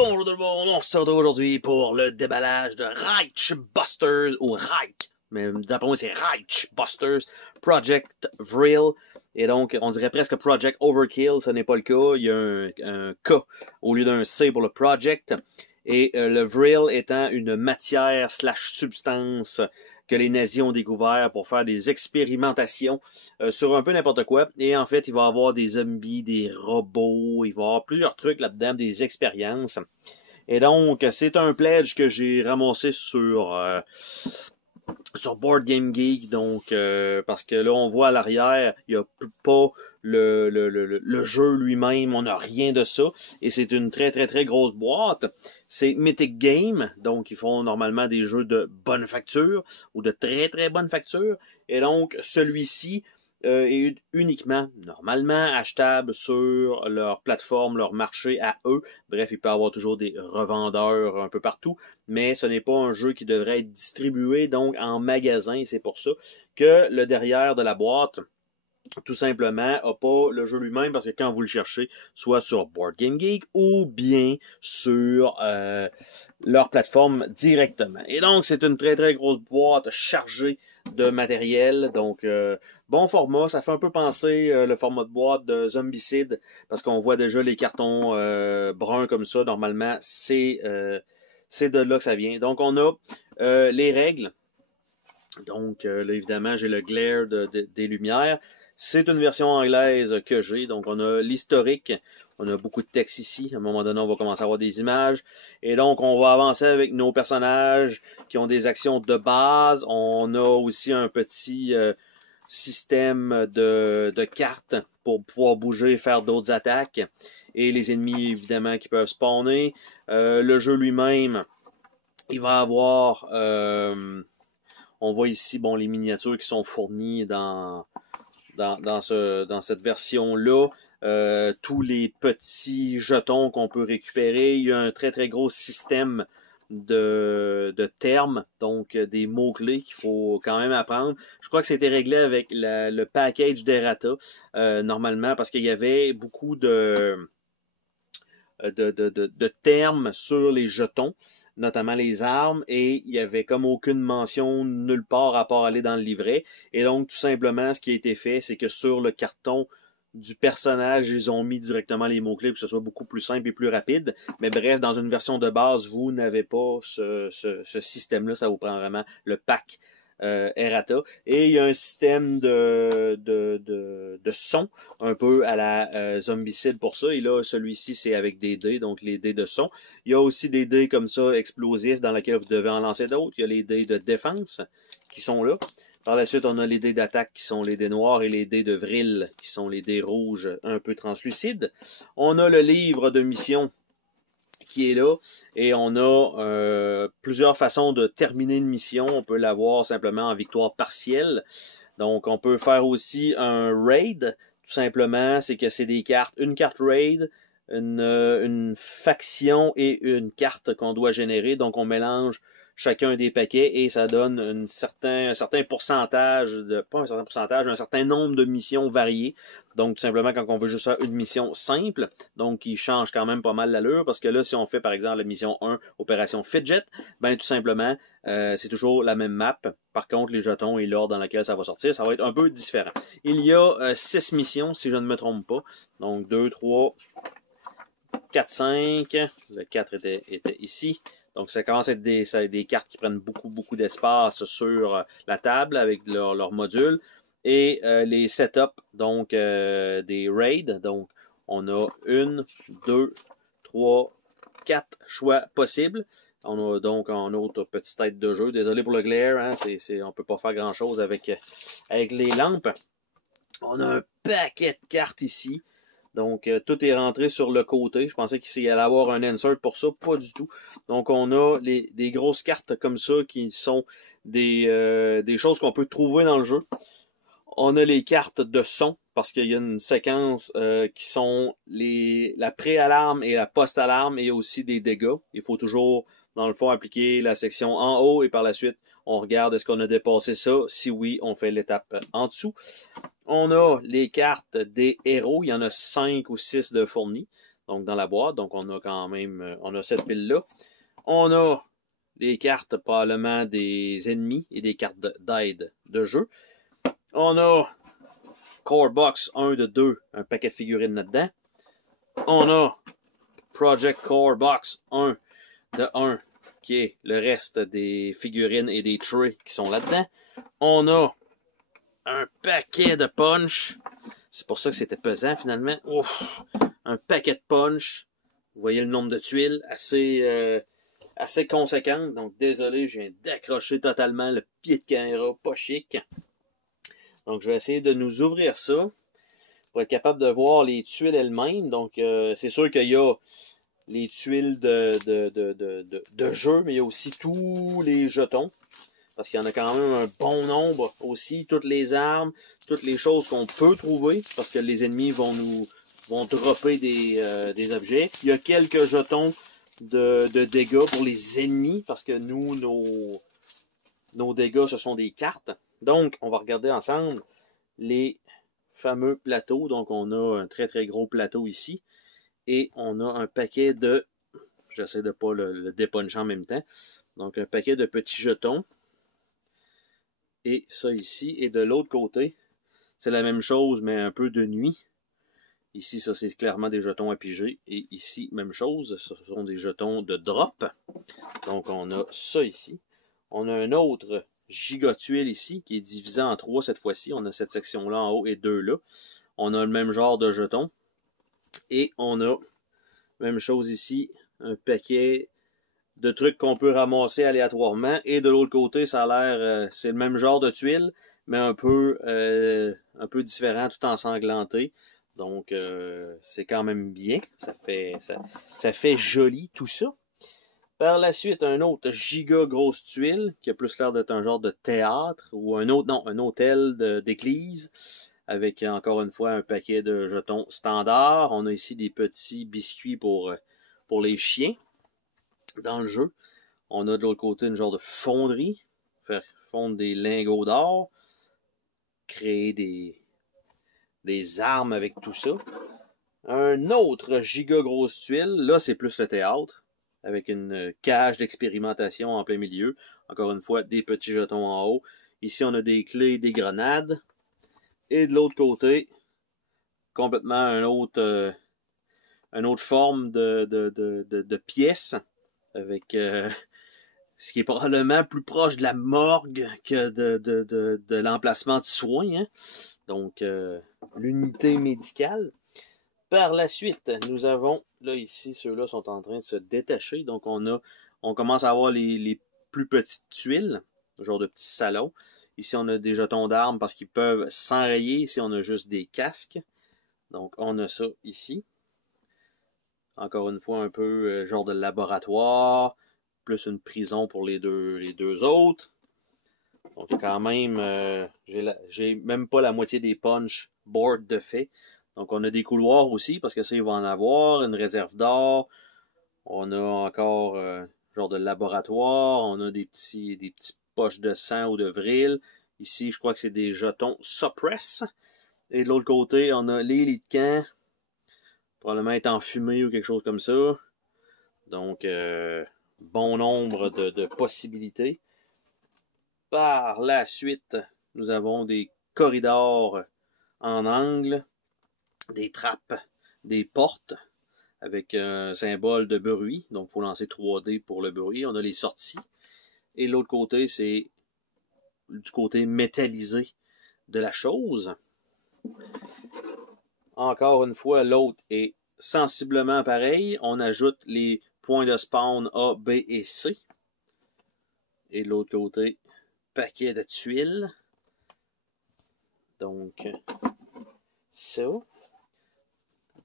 Bonjour tout le monde, on se retrouve aujourd'hui pour le déballage de Reich Busters, ou Reich, mais d'après moi c'est Reich Busters Project Vril, et donc on dirait presque Project Overkill, ce n'est pas le cas, il y a un K au lieu d'un C pour le Project, et le Vril étant une matière slash substance que les nazis ont découvert pour faire des expérimentations sur un peu n'importe quoi. Et en fait, il va y avoir des zombies, des robots, il va y avoir plusieurs trucs là-dedans, des expériences. Et donc, c'est un pledge que j'ai ramassé sur Board Game Geek, donc parce que là, on voit à l'arrière, il n'y a pas le jeu lui-même, on n'a rien de ça, et c'est une très très très grosse boîte. C'est Mythic Game, donc ils font normalement des jeux de bonne facture, ou de très très bonne facture, et donc celui-ci est uniquement, normalement, achetable sur leur plateforme, leur marché à eux. Bref, il peut y avoir toujours des revendeurs un peu partout, mais ce n'est pas un jeu qui devrait être distribué donc en magasin. C'est pour ça que le derrière de la boîte, tout simplement, n'a pas le jeu lui-même, parce que quand vous le cherchez, soit sur Board Game Geek ou bien sur leur plateforme directement. Et donc, c'est une très très grosse boîte chargée de matériel, donc bon format, ça fait un peu penser le format de boîte de Zombicide, parce qu'on voit déjà les cartons bruns comme ça, normalement, c'est de là que ça vient. Donc, on a les règles. Donc, là, évidemment, j'ai le glare des lumières. C'est une version anglaise que j'ai. Donc, on a l'historique. On a beaucoup de texte ici. À un moment donné, on va commencer à avoir des images. Et donc, on va avancer avec nos personnages qui ont des actions de base. On a aussi un petit système de cartes pour pouvoir bouger et faire d'autres attaques. Et les ennemis, évidemment, qui peuvent spawner. Le jeu lui-même, il va avoir... on voit ici, bon, les miniatures qui sont fournies dans cette version-là. Tous les petits jetons qu'on peut récupérer. Il y a un très très gros système de termes, donc des mots-clés qu'il faut quand même apprendre. Je crois que c'était réglé avec le package d'Errata, normalement, parce qu'il y avait beaucoup de termes sur les jetons, notamment les armes, et il y avait comme aucune mention nulle part à part aller dans le livret. Et donc, tout simplement, ce qui a été fait, c'est que sur le carton du personnage, ils ont mis directement les mots-clés pour que ce soit beaucoup plus simple et plus rapide. Mais bref, dans une version de base, vous n'avez pas ce système-là, ça vous prend vraiment le pack Errata. Et il y a un système de son, un peu à la Zombicide pour ça. Et là, celui-ci, c'est avec des dés, donc les dés de son. Il y a aussi des dés comme ça, explosifs, dans lesquels vous devez en lancer d'autres. Il y a les dés de défense qui sont là. Par la suite, on a les dés d'attaque qui sont les dés noirs et les dés de vril qui sont les dés rouges un peu translucides. On a le livre de mission qui est là, et on a plusieurs façons de terminer une mission. On peut l'avoir simplement en victoire partielle. Donc, on peut faire aussi un raid, tout simplement, c'est que c'est des cartes, une carte raid, une faction et une carte qu'on doit générer. Donc, on mélange chacun des paquets et ça donne un certain pourcentage, pas un certain pourcentage, mais un certain nombre de missions variées. Donc, tout simplement, quand on veut juste faire une mission simple, donc qui change quand même pas mal l'allure, parce que là, si on fait, par exemple, la mission 1, Opération Fidget, ben tout simplement, c'est toujours la même map. Par contre, les jetons et l'ordre dans lequel ça va sortir, ça va être un peu différent. Il y a 6 missions, si je ne me trompe pas. Donc, 2, 3, 4, 5. Le 4 était ici. Donc, ça commence à être des cartes qui prennent beaucoup d'espace sur la table avec leur module. Et les setups, donc des raids. Donc, on a 1, 2, 3, 4 choix possibles. On a donc en autre petite tête de jeu. Désolé pour le glare, hein, on peut pas faire grand chose avec les lampes. On a un paquet de cartes ici. Donc, tout est rentré sur le côté. Je pensais qu'il allait avoir un insert pour ça. Pas du tout. Donc, on a des grosses cartes comme ça qui sont des choses qu'on peut trouver dans le jeu. On a les cartes de son, parce qu'il y a une séquence qui sont la pré-alarme et la post-alarme, et aussi des dégâts. Il faut toujours, dans le fond, appliquer la section en haut, et par la suite, on regarde est-ce qu'on a dépassé ça. Si oui, on fait l'étape en dessous. On a les cartes des héros. Il y en a 5 ou 6 de fournis. donc dans la boîte. Donc on a quand même, on a cette pile-là. On a les cartes probablement des ennemis et des cartes d'aide de jeu. On a Core Box 1 de 2, un paquet de figurines là-dedans. On a Project Core Box 1 de 1, qui est le reste des figurines et des trays qui sont là-dedans. On a un paquet de punch. C'est pour ça que c'était pesant finalement. Ouf, un paquet de punch. Vous voyez le nombre de tuiles assez conséquent. Donc désolé, je viens d'accrocher totalement le pied de caméra. Pas chic. Donc je vais essayer de nous ouvrir ça pour être capable de voir les tuiles elles-mêmes. Donc c'est sûr qu'il y a les tuiles de jeu, mais il y a aussi tous les jetons. Parce qu'il y en a quand même un bon nombre aussi. Toutes les armes, toutes les choses qu'on peut trouver. Parce que les ennemis vont dropper des objets. Il y a quelques jetons de dégâts pour les ennemis. Parce que nous, nos dégâts, ce sont des cartes. Donc, on va regarder ensemble les fameux plateaux. Donc, on a un très très gros plateau ici. Et on a un paquet de... J'essaie de ne pas le dépuncher en même temps. Donc, un paquet de petits jetons. Et ça ici. Et de l'autre côté, c'est la même chose, mais un peu de nuit. Ici, ça, c'est clairement des jetons à piger. Et ici, même chose. Ce sont des jetons de drop. Donc, on a ça ici. On a un autre giga-tuile ici, qui est divisé en 3 cette fois-ci. On a cette section-là en haut et 2 là. On a le même genre de jetons. Et on a, même chose ici, un paquet de trucs qu'on peut ramasser aléatoirement. Et de l'autre côté, ça a l'air, c'est le même genre de tuiles, mais un peu différent, tout ensanglanté. Donc, c'est quand même bien. Ça fait joli, tout ça. Par la suite, un autre giga grosse tuile, qui a plus l'air d'être un genre de théâtre, ou un hôtel d'église, avec encore une fois un paquet de jetons standards. On a ici des petits biscuits pour les chiens dans le jeu. On a de l'autre côté une genre de fonderie, faire fondre des lingots d'or, créer des armes avec tout ça. Un autre giga grosse tuile, là c'est plus le théâtre, avec une cage d'expérimentation en plein milieu. Encore une fois, des petits jetons en haut. Ici on a des clés, des grenades. Et de l'autre côté, complètement une autre forme de pièce, avec ce qui est probablement plus proche de la morgue que de l'emplacement de soins. Hein? Donc, l'unité médicale. Par la suite, nous avons, là ici, ceux-là sont en train de se détacher. Donc, on commence à avoir les plus petites tuiles, genre de petits salons. Ici, on a des jetons d'armes parce qu'ils peuvent s'enrayer. Ici, on a juste des casques. Donc, on a ça ici. Encore une fois, un peu genre de laboratoire, plus une prison pour les deux autres. Donc, quand même, j'ai même pas la moitié des punch boards de fait. Donc, on a des couloirs aussi, parce que ça, il va en avoir. Une réserve d'or. On a encore genre de laboratoire. On a des petits poches de sang ou de vril. Ici, je crois que c'est des jetons suppress. Et de l'autre côté, on a les lits de camp. Probablement être en fumée ou quelque chose comme ça. Donc, bon nombre de possibilités. Par la suite, nous avons des corridors en angle, des trappes, des portes avec un symbole de bruit. Donc, il faut lancer 3D pour le bruit. On a les sorties. Et l'autre côté, c'est du côté métallisé de la chose. Encore une fois, l'autre est sensiblement pareil. On ajoute les points de spawn A, B et C. Et de l'autre côté, paquet de tuiles. Donc, ça.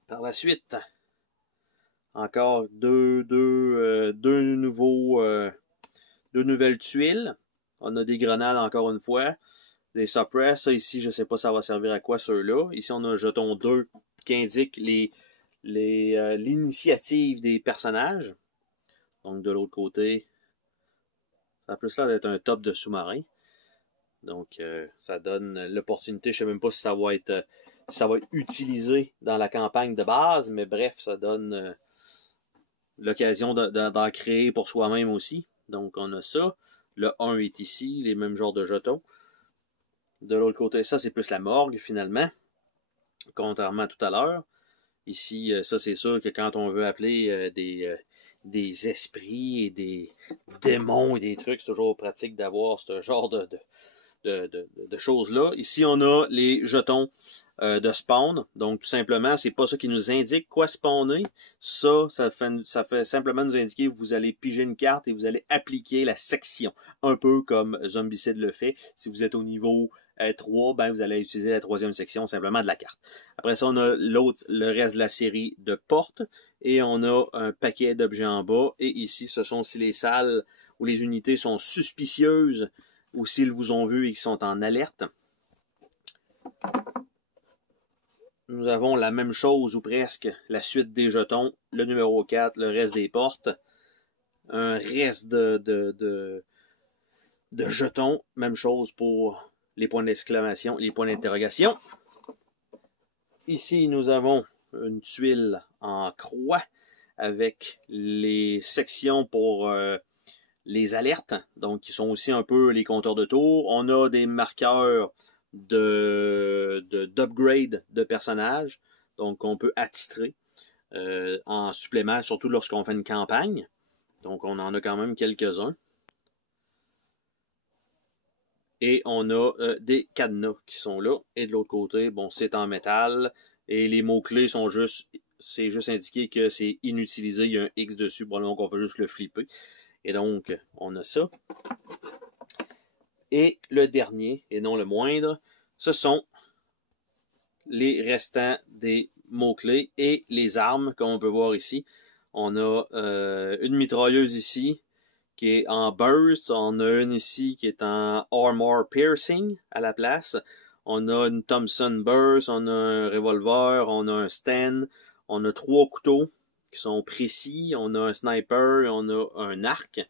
Par la suite, encore deux nouvelles tuiles. On a des grenades encore une fois. Des suppress. Ça ici, je ne sais pas ça va servir à quoi ceux-là. Ici, on a un jeton 2 qui indique l'initiative des personnages. Donc, de l'autre côté, ça a plus l'air d'être un top de sous-marin. Donc, ça donne l'opportunité. Je ne sais même pas si ça va être ça va être utilisé dans la campagne de base, mais bref, ça donne l'occasion d'en créer pour soi-même aussi. Donc on a ça. Le 1 est ici, les mêmes genres de jetons. De l'autre côté, ça c'est plus la morgue finalement, contrairement à tout à l'heure. Ici, ça c'est sûr que quand on veut appeler des esprits et des démons et des trucs, c'est toujours pratique d'avoir ce genre de choses-là. Ici, on a les jetons de spawn. Donc, tout simplement, c'est pas ça qui nous indique quoi spawner. Ça fait simplement nous indiquer que vous allez piger une carte et vous allez appliquer la section. Un peu comme Zombicide le fait. Si vous êtes au niveau 3, ben vous allez utiliser la troisième section simplement de la carte. Après ça, on a le reste de la série de portes. Et on a un paquet d'objets en bas. Et ici, ce sont aussi les salles où les unités sont suspicieuses ou s'ils vous ont vu et qu'ils sont en alerte. Nous avons la même chose ou presque, la suite des jetons, le numéro 4, le reste des portes, un reste de jetons, même chose pour les points d'exclamation et les points d'interrogation. Ici, nous avons une tuile en croix avec les sections pour les alertes, donc qui sont aussi un peu les compteurs de tours. On a des marqueurs d'upgrade de personnages, donc on peut attitrer en supplément, surtout lorsqu'on fait une campagne. Donc on en a quand même quelques-uns. Et on a des cadenas qui sont là. Et de l'autre côté, bon, c'est en métal. Et les mots-clés sont c'est juste indiqué que c'est inutilisé. Il y a un X dessus, probablement qu'on veut juste le flipper. Et donc, on a ça. Et le dernier, et non le moindre, ce sont les restants des mots-clés et les armes, comme on peut voir ici. On a une mitrailleuse ici, qui est en burst. On a une ici qui est en armor piercing à la place. On a une Thompson burst, on a un revolver, on a un Sten, on a 3 couteaux qui sont précis, on a un sniper, on a un arc.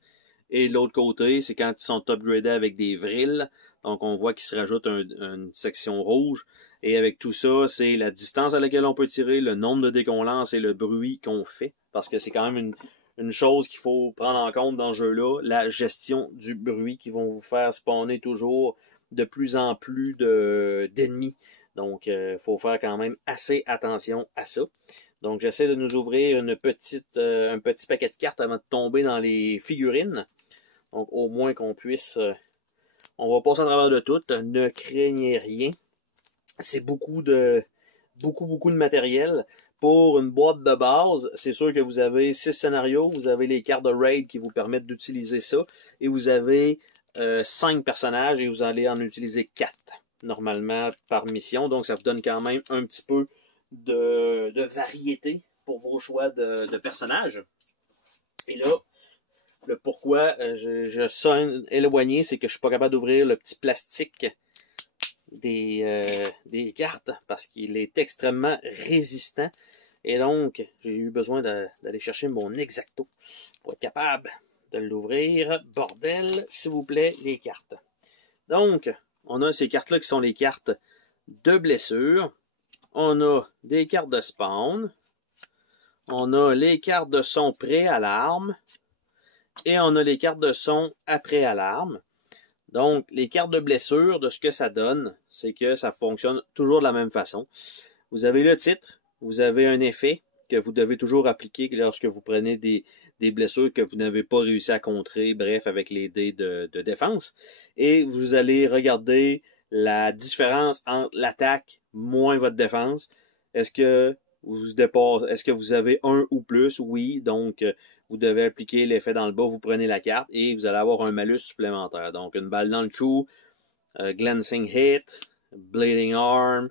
Et de l'autre côté, c'est quand ils sont upgradés avec des vrilles. Donc on voit qu'il se rajoute une section rouge. Et avec tout ça, c'est la distance à laquelle on peut tirer, le nombre de dés qu'on lance et le bruit qu'on fait. Parce que c'est quand même une chose qu'il faut prendre en compte dans ce jeu-là, la gestion du bruit qui vont vous faire spawner toujours de plus en plus d'ennemis. Donc, il faut faire quand même assez attention à ça. Donc, j'essaie de nous ouvrir un petit paquet de cartes avant de tomber dans les figurines. Donc, au moins qu'on puisse... on va passer à travers de tout. Ne craignez rien. C'est beaucoup de matériel. Pour une boîte de base, c'est sûr que vous avez 6 scénarios, vous avez les cartes de raid qui vous permettent d'utiliser ça, et vous avez 5 personnages et vous allez en utiliser 4 normalement par mission, donc ça vous donne quand même un petit peu de variété pour vos choix de personnages. Et là, le pourquoi je sonne éloigné, c'est que je suis pas capable d'ouvrir le petit plastique des cartes parce qu'il est extrêmement résistant. Et donc, j'ai eu besoin d'aller chercher mon X-Acto pour être capable de l'ouvrir. Bordel, s'il vous plaît, les cartes. Donc, on a ces cartes-là qui sont les cartes de blessure. On a des cartes de spawn. On a les cartes de son pré-alarme. Et on a les cartes de son après-alarme. Donc, les cartes de blessure, de ce que ça donne, c'est que ça fonctionne toujours de la même façon. Vous avez le titre, vous avez un effet que vous devez toujours appliquer lorsque vous prenez des blessures que vous n'avez pas réussi à contrer, bref, avec les dés de défense. Et vous allez regarder la différence entre l'attaque moins votre défense. Est-ce que vous avez un ou plus? Oui, donc vous devez appliquer l'effet dans le bas, vous prenez la carte et vous allez avoir un malus supplémentaire. Donc une balle dans le cou, glancing hit, bleeding arm,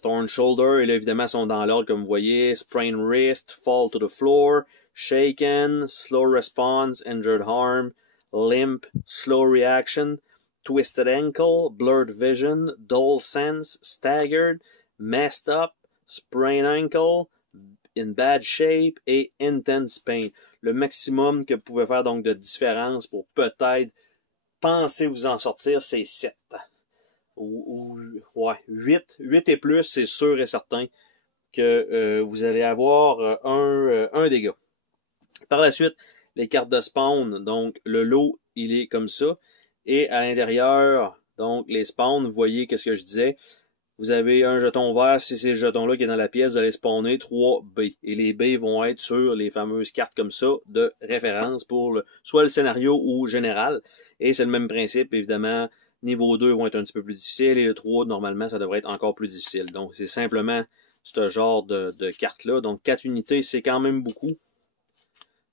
thorn shoulder, et là évidemment sont dans l'ordre comme vous voyez, sprain wrist, fall to the floor, shaken, slow response, injured arm, limp, slow reaction, twisted ankle, blurred vision, dull sense, staggered, messed up, sprained ankle, in bad shape et intense pain. Le maximum que vous pouvez faire donc de différence pour peut-être penser vous en sortir, c'est 7. ouais, 8 et plus, c'est sûr et certain que vous allez avoir un dégât. Par la suite, les cartes de spawn, donc le lot, il est comme ça. Et à l'intérieur, donc les spawns, vous voyez qu'est-ce que je disais. Vous avez un jeton vert, si c'est ce jeton-là qui est dans la pièce, vous allez spawner 3 B. Et les B vont être sur les fameuses cartes comme ça de référence pour soit le scénario ou général. Et c'est le même principe, évidemment. Niveau 2 vont être un petit peu plus difficiles et le 3, normalement, ça devrait être encore plus difficile. Donc, c'est simplement ce genre de cartes-là. Donc, 4 unités, c'est quand même beaucoup.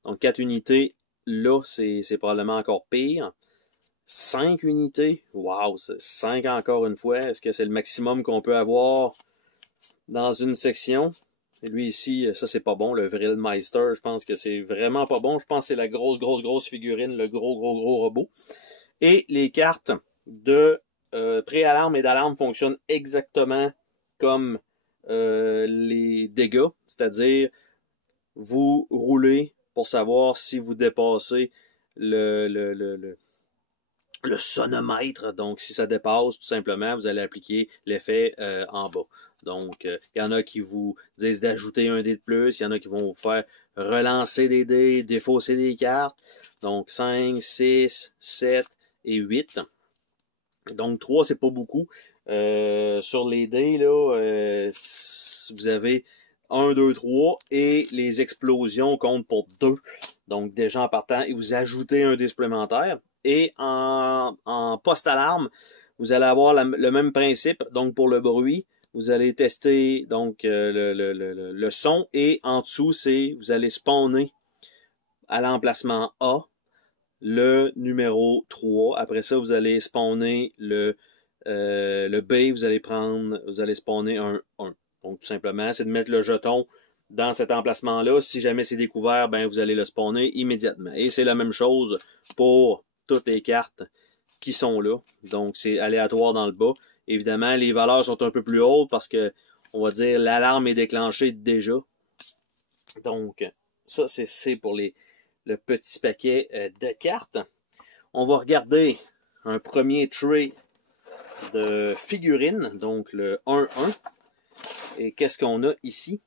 Donc, 4 unités, là, c'est probablement encore pire. 5 unités, wow, 5 encore une fois. Est-ce que c'est le maximum qu'on peut avoir dans une section? Et lui ici, ça c'est pas bon, le Vril Meister, je pense que c'est vraiment pas bon. Je pense que c'est la grosse figurine, le gros robot. Et les cartes de pré-alarme et d'alarme fonctionnent exactement comme les dégâts, c'est-à-dire vous roulez pour savoir si vous dépassez le sonomètre. Donc, si ça dépasse, tout simplement, vous allez appliquer l'effet en bas. Donc, il y en a qui vous disent d'ajouter un dé de plus, il y en a qui vont vous faire relancer des dés, défausser des cartes. Donc, 5, 6, 7 et 8. Donc, 3, c'est pas beaucoup. Sur les dés, là, vous avez 1, 2, 3 et les explosions comptent pour 2. Donc, déjà en partant, et vous ajoutez un dé supplémentaire. Et en post-alarme, vous allez avoir le même principe. Donc, pour le bruit, vous allez tester donc le son. Et en dessous, vous allez spawner à l'emplacement A le numéro 3. Après ça, vous allez spawner le B. Vous allez spawner un 1. Donc, tout simplement, c'est de mettre le jeton dans cet emplacement-là. Si jamais c'est découvert, ben vous allez le spawner immédiatement. Et c'est la même chose pour toutes les cartes qui sont là. Donc, c'est aléatoire dans le bas. Évidemment, les valeurs sont un peu plus hautes parce que, on va dire, l'alarme est déclenchée déjà. Donc, ça, c'est pour le petit paquet de cartes. On va regarder un premier tray de figurines, donc le 1-1. Et qu'est-ce qu'on a ici?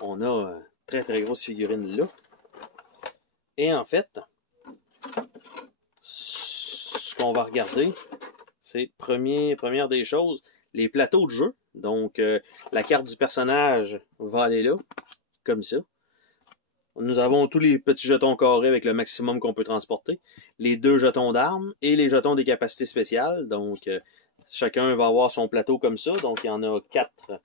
On a très grosse figurine là. Et en fait, ce qu'on va regarder, c'est première des choses, les plateaux de jeu. Donc, la carte du personnage va aller là, comme ça. Nous avons tous les petits jetons carrés avec le maximum qu'on peut transporter, les 2 jetons d'armes et les jetons des capacités spéciales. Donc, chacun va avoir son plateau comme ça. Donc, il y en a 4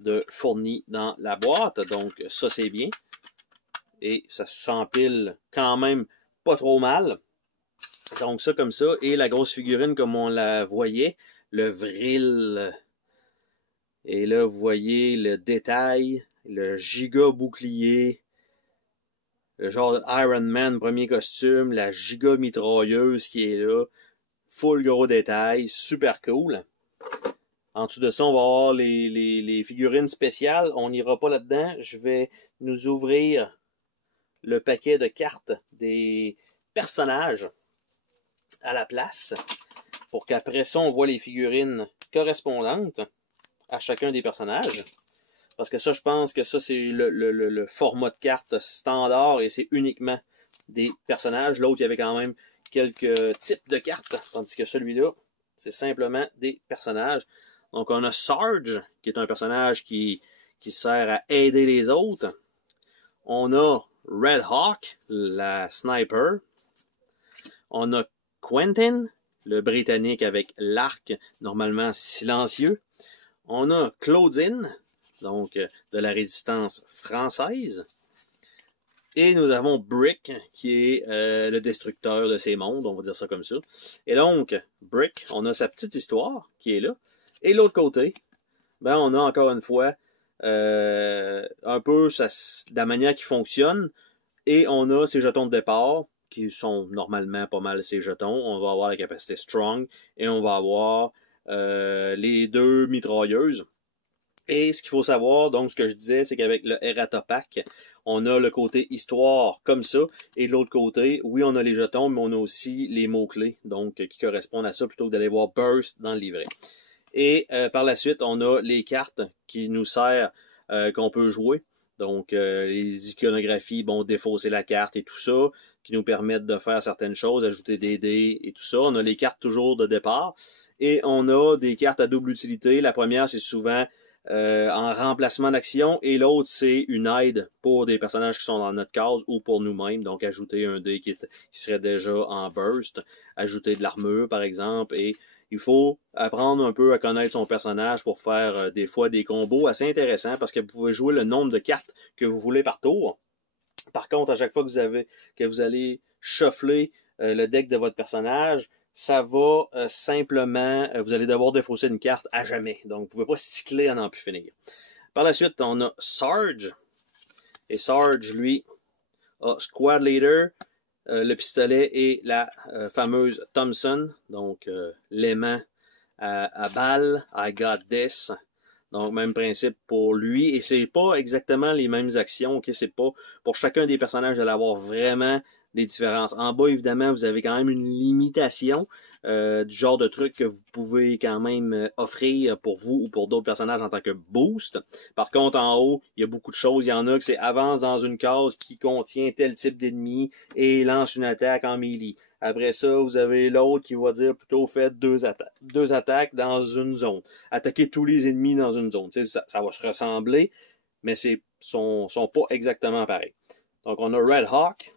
de fournis dans la boîte. Donc, ça, c'est bien. Et ça s'empile quand même pas trop mal. Donc, ça comme ça. Et la grosse figurine, comme on la voyait, le Vril. Et là, vous voyez le détail, le giga bouclier, le genre Iron Man, premier costume, la giga mitrailleuse qui est là. Full gros détail, super cool. En dessous de ça, on va avoir les figurines spéciales. On n'ira pas là-dedans. Je vais nous ouvrir le paquet de cartes des personnages à la place pour qu'après ça, on voit les figurines correspondantes à chacun des personnages. Parce que ça, je pense que ça, c'est le format de carte standard et c'est uniquement des personnages. L'autre, il y avait quand même quelques types de cartes, tandis que celui-là, c'est simplement des personnages. Donc, on a Sarge, qui est un personnage qui sert à aider les autres. On a Red Hawk, la sniper. On a Quentin, le Britannique avec l'arc, normalement silencieux. On a Claudine, donc de la résistance française. Et nous avons Brick, qui est le destructeur de ces mondes, on va dire ça comme ça. Et donc, Brick, on a sa petite histoire qui est là. Et l'autre côté, ben on a encore une fois un peu la manière qui fonctionne. Et on a ses jetons de départ, qui sont normalement pas mal ces jetons. On va avoir la capacité Strong et on va avoir les 2 mitrailleuses. Et ce qu'il faut savoir, donc ce que je disais, c'est qu'avec le Errata Pack, on a le côté histoire comme ça, et de l'autre côté, oui, on a les jetons, mais on a aussi les mots-clés, donc qui correspondent à ça, plutôt que d'aller voir Burst dans le livret. Et par la suite, on a les cartes qui nous servent, qu'on peut jouer. Donc, les iconographies, bon, défausser la carte et tout ça, qui nous permettent de faire certaines choses, ajouter des dés et tout ça. On a les cartes toujours de départ. Et on a des cartes à double utilité. La première, c'est souvent en remplacement d'action, et l'autre, c'est une aide pour des personnages qui sont dans notre case ou pour nous-mêmes. Donc, ajouter un dé qui serait déjà en burst, ajouter de l'armure, par exemple, et il faut apprendre un peu à connaître son personnage pour faire des fois des combos assez intéressants, parce que vous pouvez jouer le nombre de cartes que vous voulez par tour. Par contre, à chaque fois que vous allez shuffler le deck de votre personnage, ça va simplement, vous allez devoir défausser une carte à jamais. Donc, vous ne pouvez pas cycler à n'en plus finir. Par la suite, on a Sarge. Et Sarge, lui, a Squad Leader, le pistolet et la fameuse Thompson, donc l'aimant à balle, I got this. Donc, même principe pour lui. Et c'est pas exactement les mêmes actions. Okay? C'est pas pour chacun des personnages d'aller avoir vraiment des différences. En bas, évidemment, vous avez quand même une limitation du genre de truc que vous pouvez quand même offrir pour vous ou pour d'autres personnages en tant que boost. Par contre, en haut, il y a beaucoup de choses. Il y en a que c'est avance dans une case qui contient tel type d'ennemi et lance une attaque en melee. Après ça, vous avez l'autre qui va dire plutôt faites deux attaques dans une zone. Attaquer tous les ennemis dans une zone. Ça va se ressembler, mais sont pas exactement pareils. Donc on a Red Hawk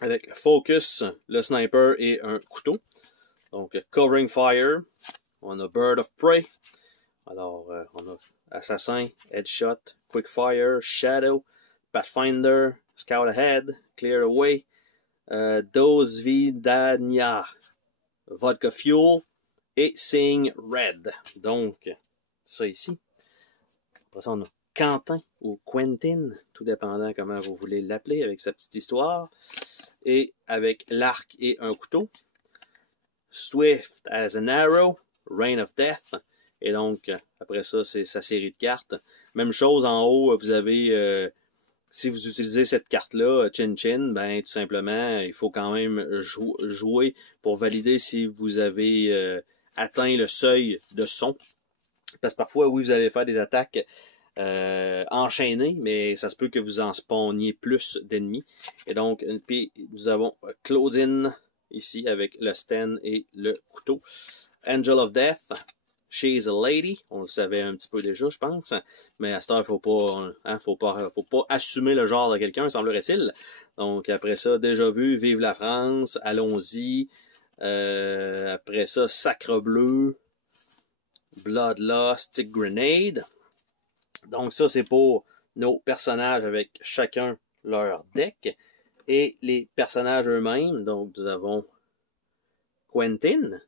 avec Focus, le sniper et un couteau. Donc Covering Fire. On a Bird of Prey. Alors on a Assassin, Headshot, Quick Fire, Shadow, Pathfinder, Scout Ahead, Clear Away, Dose Vidania, Vodka Fuel et Seeing Red. Donc, ça ici. Après ça, on a Quentin ou Quentin, tout dépendant comment vous voulez l'appeler, avec sa petite histoire. Et avec l'arc et un couteau. Swift as an Arrow, Reign of Death. Et donc, après ça, c'est sa série de cartes. Même chose en haut, vous avez... si vous utilisez cette carte-là, Chin Chin, ben tout simplement, il faut quand même jouer pour valider si vous avez atteint le seuil de son. Parce que parfois, oui, vous allez faire des attaques enchaînées, mais ça se peut que vous en spawniez plus d'ennemis. Et donc, puis nous avons Claudine ici avec le stand et le couteau. Angel of Death. She's a lady, on le savait un petit peu déjà, je pense, mais à cette heure, faut pas assumer le genre de quelqu'un, semblerait-il. Donc après ça, déjà vu, Vive la France, Allons-y. Après ça, Sacre Bleu, Bloodlust, Stick Grenade. Donc ça, c'est pour nos personnages avec chacun leur deck. Et les personnages eux-mêmes, donc nous avons Quentin,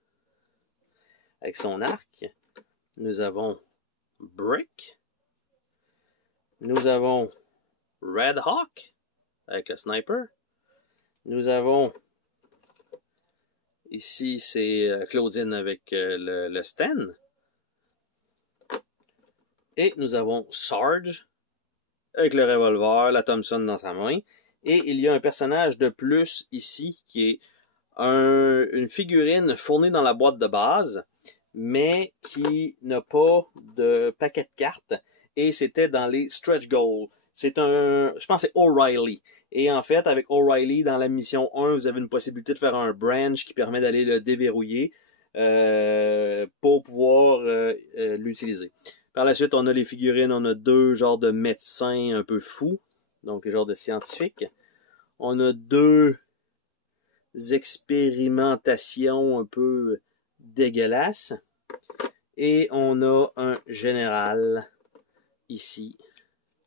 avec son arc. Nous avons Brick. Nous avons Red Hawk avec le sniper. Nous avons ici, c'est Claudine avec le stand. Et nous avons Sarge avec le revolver, la Thompson dans sa main. Et il y a un personnage de plus ici qui est une figurine fournie dans la boîte de base, mais qui n'a pas de paquet de cartes, et c'était dans les stretch goals. C'est je pense que c'est O'Reilly. Et en fait, avec O'Reilly, dans la mission 1, vous avez une possibilité de faire un branch qui permet d'aller le déverrouiller pour pouvoir l'utiliser. Par la suite, on a les figurines, on a deux genres de médecins un peu fous, donc les genres de scientifiques. On a deux expérimentations un peu dégueulasse. Et on a un général ici,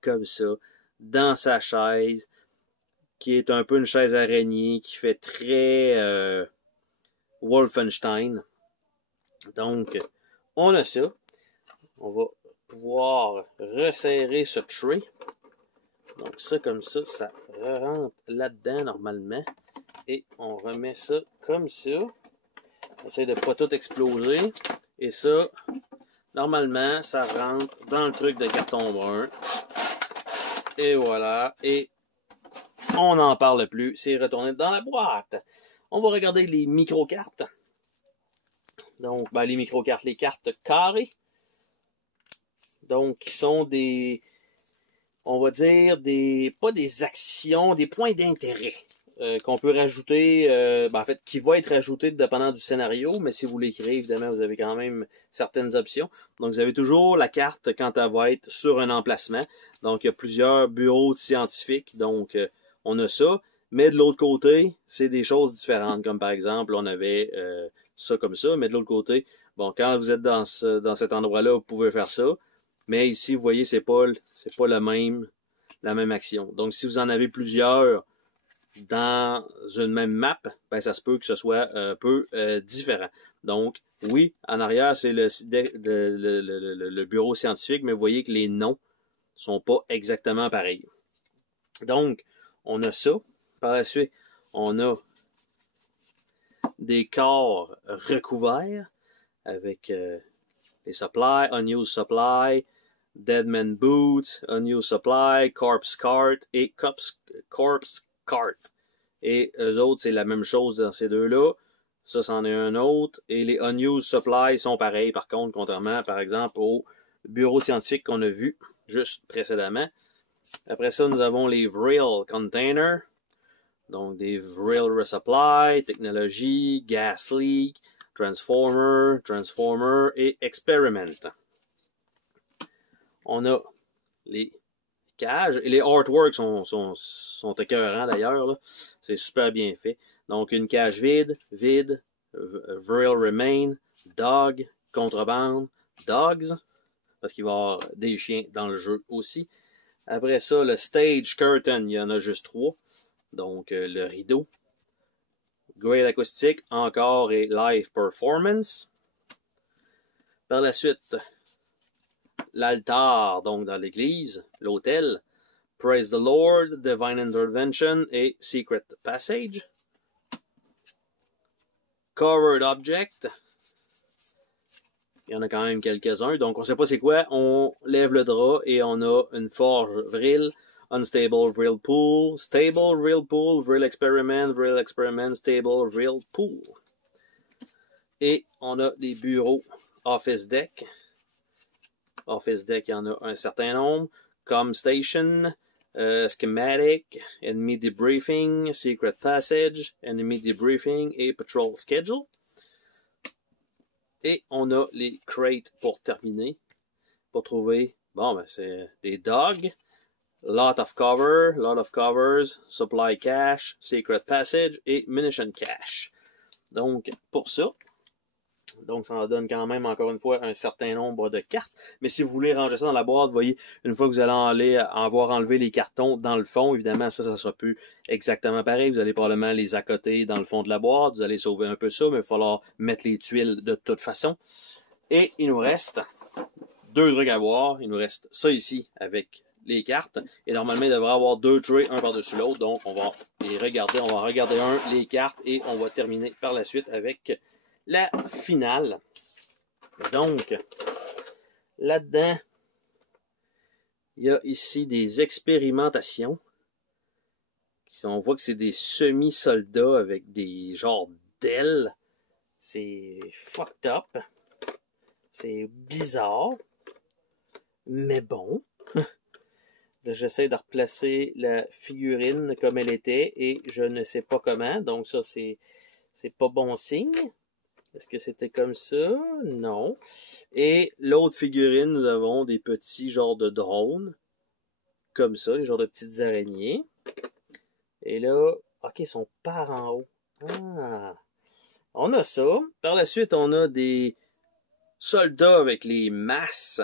comme ça, dans sa chaise, qui est un peu une chaise araignée, qui fait très Wolfenstein. Donc, on a ça. On va pouvoir resserrer ce tray. Donc ça, comme ça rentre là-dedans normalement. Et on remet ça comme ça. On essaie de ne pas tout exploser. Et ça, normalement, ça rentre dans le truc de carton brun. Et voilà. Et on n'en parle plus. C'est retourné dans la boîte. On va regarder les micro-cartes. Donc, ben, les micro-cartes, les cartes carrées. Donc, qui sont des, on va dire, pas des actions, des points d'intérêt qu'on peut rajouter, ben, en fait, qui va être rajouté dépendant du scénario, mais si vous l'écrivez, évidemment, vous avez quand même certaines options. Donc, vous avez toujours la carte quand elle va être sur un emplacement. Donc, il y a plusieurs bureaux de scientifiques, donc on a ça. Mais de l'autre côté, c'est des choses différentes, comme par exemple, on avait ça comme ça, mais de l'autre côté, bon, quand vous êtes dans cet endroit-là, vous pouvez faire ça. Mais ici, vous voyez, c'est pas la même action. Donc, si vous en avez plusieurs dans une même map, ben, ça se peut que ce soit un peu différent. Donc, oui, en arrière, c'est le bureau scientifique, mais vous voyez que les noms sont pas exactement pareils. Donc, on a ça. Par la suite, on a des corps recouverts avec les supplies, unused supply, Dead Man Boots, Unused Supply, Corpse Cart et Corpse Cart. Et eux autres, c'est la même chose dans ces deux-là. Ça, c'en est un autre. Et les Unused Supply sont pareils, par contre, contrairement, par exemple, au bureau scientifique qu'on a vu juste précédemment. Après ça, nous avons les Vril Container. Donc, des Vril Resupply, Technologie, Gas Leak, Transformer et Experiment. On a les cages et les artworks sont écœurants d'ailleurs. C'est super bien fait. Donc, une cage vide, Vril Remain, Dog, Contrebande, Dogs, parce qu'il va y avoir des chiens dans le jeu aussi. Après ça, le Stage Curtain, il y en a juste 3. Donc, le rideau. Great Acoustic, encore et Live Performance. Par la suite, l'altar, donc dans l'église, l'autel, Praise the Lord, Divine Intervention et Secret Passage. Covered Object. Il y en a quand même quelques-uns, donc on ne sait pas c'est quoi. On lève le drap et on a une forge Vril, Unstable Vril Pool, Stable Vril Pool, Vril Experiment, Stable Vril Pool. Et on a des bureaux Office Deck. Office Deck, il y en a un certain nombre. Com Station, Schematic, Enemy Debriefing, Secret Passage, Enemy Debriefing et Patrol Schedule. Et on a les crates pour terminer. Pour trouver, bon, ben c'est des dogs, lot of covers, supply cache, secret passage et munition cache. Donc, pour ça, donc ça en donne quand même, encore une fois, un certain nombre de cartes. Mais si vous voulez ranger ça dans la boîte, vous voyez, une fois que vous allez avoir enlevé les cartons dans le fond, évidemment, ça sera plus exactement pareil. Vous allez probablement les accoter dans le fond de la boîte. Vous allez sauver un peu ça, mais il va falloir mettre les tuiles de toute façon. Et il nous reste 2 trucs à voir. Il nous reste ça ici avec les cartes. Et normalement, il devrait y avoir 2 trays, un par-dessus l'autre. Donc, on va les regarder. On va regarder les cartes, et on va terminer par la suite avec la finale. Donc, là-dedans, il y a ici des expérimentations. On voit que c'est des semi-soldats avec des genres d'ailes. C'est fucked up. C'est bizarre. Mais bon. Là, j'essaie de replacer la figurine comme elle était et je ne sais pas comment. Donc ça, c'est pas bon signe. Est-ce que c'était comme ça? Non. Et l'autre figurine, nous avons des petits genres de drones. Comme ça, les genres de petites araignées. Et là, ok, ils sont par en haut. Ah. On a ça. Par la suite, on a des soldats avec les masses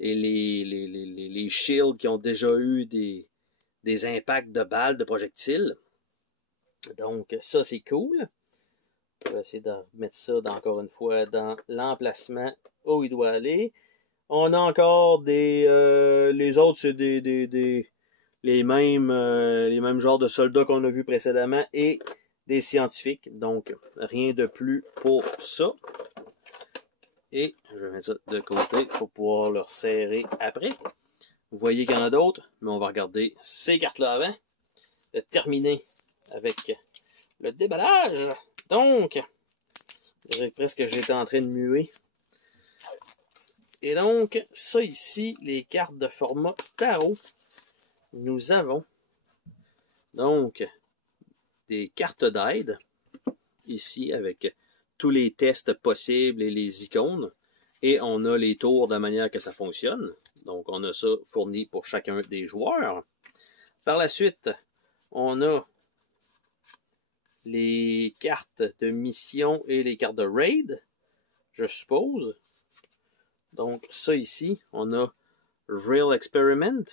et les shields qui ont déjà eu des impacts de balles, de projectiles. Donc, ça, c'est cool. Je vais essayer de mettre ça, encore une fois, dans l'emplacement où il doit aller. On a encore les autres, c'est les mêmes genres de soldats qu'on a vus précédemment et des scientifiques. Donc, rien de plus pour ça. Et je vais mettre ça de côté pour pouvoir le resserrer après. Vous voyez qu'il y en a d'autres, mais on va regarder ces cartes-là avant. De terminer avec le déballage. Donc, je dirais presque que j'étais en train de muer. Et donc, ça ici, les cartes de format tarot. Nous avons donc des cartes d'aide, ici avec tous les tests possibles et les icônes. Et on a les tours de la manière que ça fonctionne. Donc, on a ça fourni pour chacun des joueurs. Par la suite, on a les cartes de mission et les cartes de raid, je suppose. Donc, ça ici, on a Real Experiment,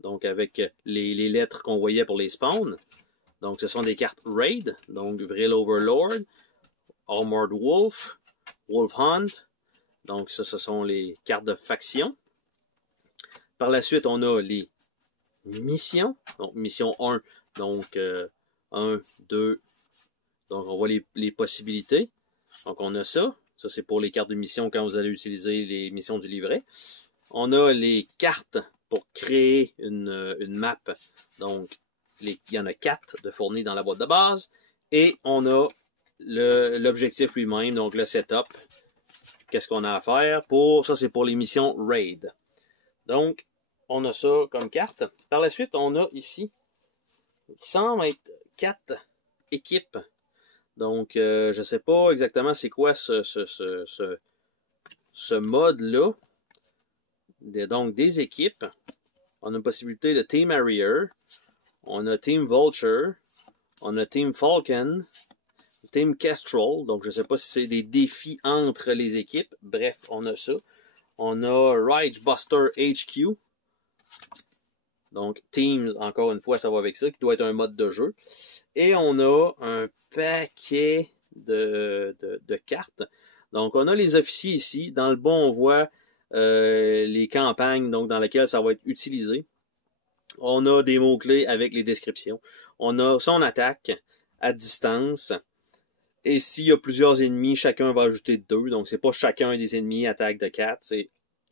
donc avec les lettres qu'on voyait pour les spawns. Donc, ce sont des cartes raid, donc Vril Overlord, Armored Wolf, Wolf Hunt. Donc, ça, ce sont les cartes de faction. Par la suite, on a les missions. Donc, mission 1, donc 1, 2. Donc, on voit les possibilités. Donc, on a ça. Ça, c'est pour les cartes de mission quand vous allez utiliser les missions du livret. On a les cartes pour créer une map. Donc, il y en a 4 de fournis dans la boîte de base. Et on a l'objectif lui-même, donc le setup. Qu'est-ce qu'on a à faire pour... Ça, c'est pour les missions raid. Donc, on a ça comme carte. Par la suite, on a ici, il semble être 4 équipes. Donc, je ne sais pas exactement c'est quoi ce mode-là. Donc, des équipes. On a une possibilité de Team Harrier. On a Team Vulture. On a Team Falcon. Team Kestrel. Donc, je ne sais pas si c'est des défis entre les équipes. Bref, on a ça. On a Rage Buster HQ. Donc, Teams, encore une fois, ça va avec ça, qui doit être un mode de jeu. Et on a un paquet de cartes. Donc, on a les officiers ici. Dans le bas, on voit les campagnes donc dans lesquelles ça va être utilisé. On a des mots-clés avec les descriptions. On a son attaque à distance. Et s'il y a plusieurs ennemis, chacun va ajouter 2. Donc, c'est pas chacun des ennemis attaque de 4. Il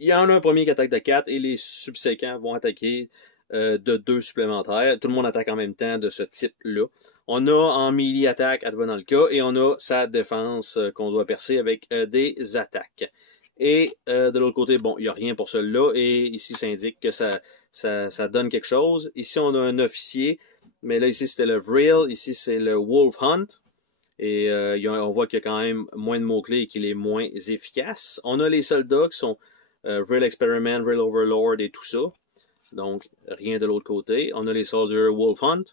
y en a un premier qui attaque de 4 et les subséquents vont attaquer de 2 supplémentaires. Tout le monde attaque en même temps de ce type-là. On a en melee attaque, advenant le cas, et on a sa défense qu'on doit percer avec des attaques. Et de l'autre côté, bon, il n'y a rien pour celui-là, et ici, ça indique que ça donne quelque chose. Ici, on a un officier, mais là, ici, c'était le Vril, ici, c'est le Wolf Hunt. Et on voit qu'il y a quand même moins de mots-clés et qu'il est moins efficace. On a les soldats qui sont Vril Experiment, Vril Overlord et tout ça. Donc, rien de l'autre côté. On a les Soldiers Wolf Hunt.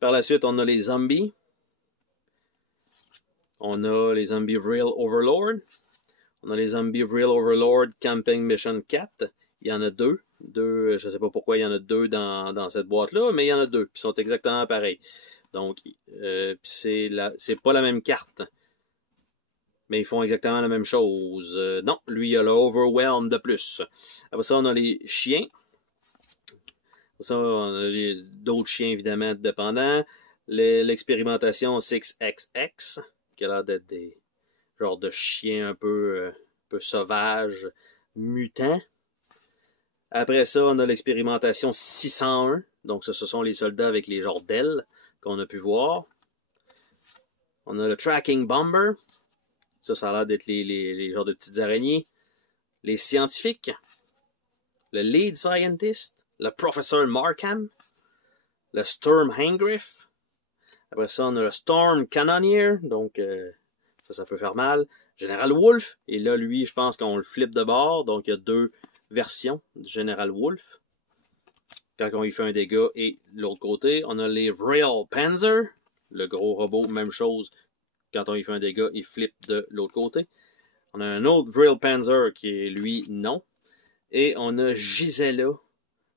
Par la suite, on a les zombies. On a les zombies Vril Overlord. On a les zombies Vril Overlord Camping Mission 4. Il y en a 2. Je ne sais pas pourquoi il y en a 2 dans cette boîte-là, mais il y en a 2. Puis ils sont exactement pareils. Donc, c'est pas la même carte. Mais ils font exactement la même chose. Non, lui, il a le Overwhelm de plus. Après ça, on a les chiens. Après ça, on a d'autres chiens, évidemment, dépendants. L'expérimentation 6XX, qui a l'air d'être des genres de chiens un peu sauvages, mutants. Après ça, on a l'expérimentation 601. Donc, ce sont les soldats avec les genres d'ailes qu'on a pu voir. On a le Tracking Bomber. Ça a l'air d'être les genres de petites araignées. Les scientifiques. Le Lead Scientist. Le Professeur Markham. Le Storm Hangriff. Après ça, on a le Storm Cannoneer. Donc, ça peut faire mal. Général Wolf. Et là, lui, je pense qu'on le flippe de bord. Donc, il y a 2 versions du Général Wolf. Quand on y fait un dégât. Et l'autre côté, on a les Vril Panzer. Le gros robot, même chose. Quand on y fait un dégât, il flippe de l'autre côté. On a un autre Vril Panzer qui est, lui, non. Et on a Gisela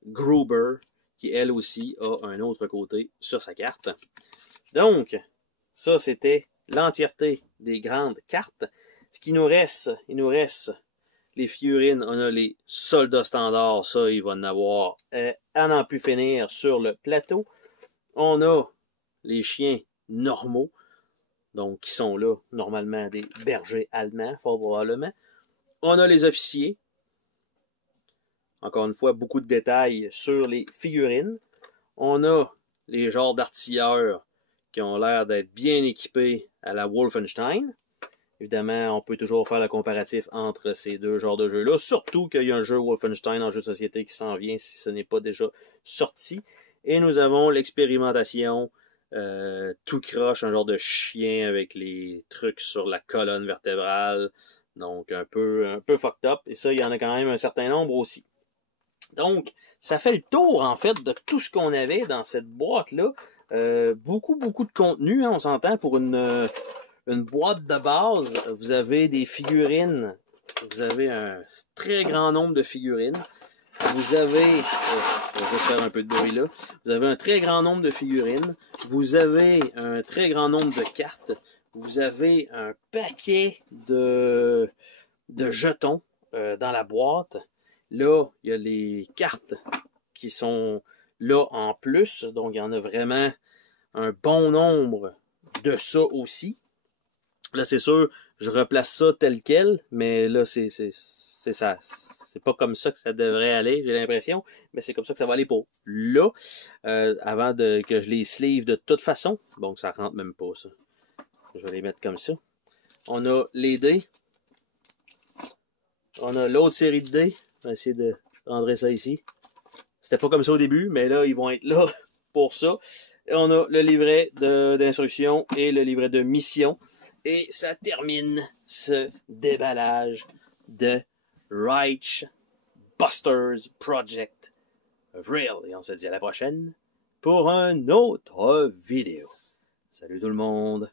Gruber, qui, elle aussi, a un autre côté sur sa carte. Donc, ça, c'était l'entièreté des grandes cartes. Ce qui nous reste, il nous reste les figurines. On a les soldats standards. Ça, il va en avoir à n'en plus finir sur le plateau. On a les chiens normaux. donc qui sont là, normalement des bergers allemands, fort probablement. On a les officiers. Encore une fois, beaucoup de détails sur les figurines. On a les genres d'artilleurs qui ont l'air d'être bien équipés à la Wolfenstein. Évidemment, on peut toujours faire le comparatif entre ces deux genres de jeux-là, surtout qu'il y a un jeu Wolfenstein en jeu de société qui s'en vient si ce n'est pas déjà sorti. Et nous avons l'expérimentation tout croche, un genre de chien avec les trucs sur la colonne vertébrale, donc un peu fucked up. Et ça, il y en a quand même un certain nombre aussi. Donc, ça fait le tour, en fait, de tout ce qu'on avait dans cette boîte-là. Beaucoup de contenu, hein, on s'entend, pour une boîte de base. Vous avez des figurines. Vous avez un très grand nombre de figurines. Vous avez... je vais juste faire un peu de bruit là. Vous avez un très grand nombre de figurines. Vous avez un très grand nombre de cartes. Vous avez un paquet de jetons dans la boîte. Là, il y a les cartes qui sont là en plus. Donc, il y en a vraiment un bon nombre de ça aussi. Là, c'est sûr, je replace ça tel quel, mais là, c'est ça. C'est pas comme ça que ça devrait aller, j'ai l'impression. Mais c'est comme ça que ça va aller pour là. Avant que je les sleeve de toute façon. Bon, ça rentre même pas, ça. Je vais les mettre comme ça. On a les dés. On a l'autre série de dés. On va essayer de rentrer ça ici. C'était pas comme ça au début, mais là, ils vont être là pour ça. Et on a le livret d'instruction et le livret de mission. Et ça termine ce déballage de Reich Busters Project Vril. Et on se dit à la prochaine pour une autre vidéo. Salut tout le monde!